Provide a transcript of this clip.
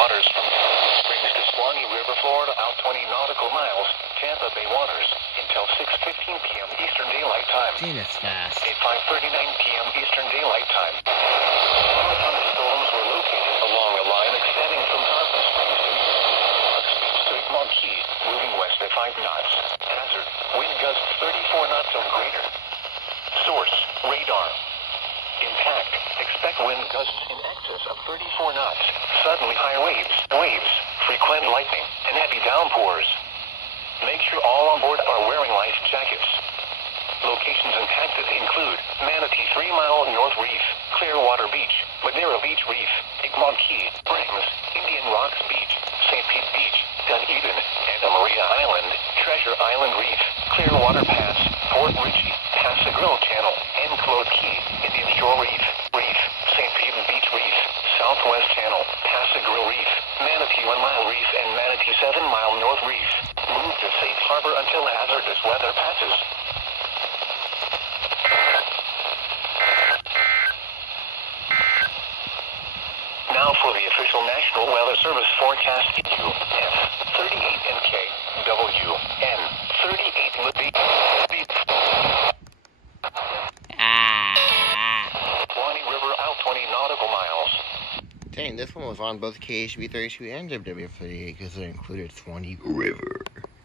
Waters from Springs to Swanee River, Florida, out 20 nautical miles. Tampa Bay waters until 6:15 p.m. Eastern Daylight Time. Damn, that's fast. At 5:39 p.m. Eastern Daylight Time. Thunderstorms were located along a line extending from Tarpon Springs to Rock Beach to Egmont Key, moving west at 5 knots. Hazard, wind gusts 34 knots or greater. Source, radar. Impact, expect wind gusts in excess of 34 knots. Suddenly high waves, frequent lightning, and heavy downpours. Make sure all on board are wearing life jackets. Locations impacted include Manatee 3 Mile North Reef, Clearwater Beach, Madeira Beach Reef, Egmont Key, Springs, Indian Rocks Beach, St. Pete Beach, Dunedin, Anna Maria Island, Treasure Island Reef, Clearwater Pass, Fort Ritchie, Passagrille Channel, and Claude Key, Indian Shore Reef, St. Pete Beach Reef, Southwest Channel, Passagrille Reef, Manatee 1 Mile Reef, and Manatee 7 Mile North Reef. Move to safe harbor until hazardous weather passes. Now for the official National Weather Service forecast. UF38NK, WN38 Libby. Swanee River out 20 nautical miles. Dang, this one was on both KHB32 and WWF38 because it included Swanee River.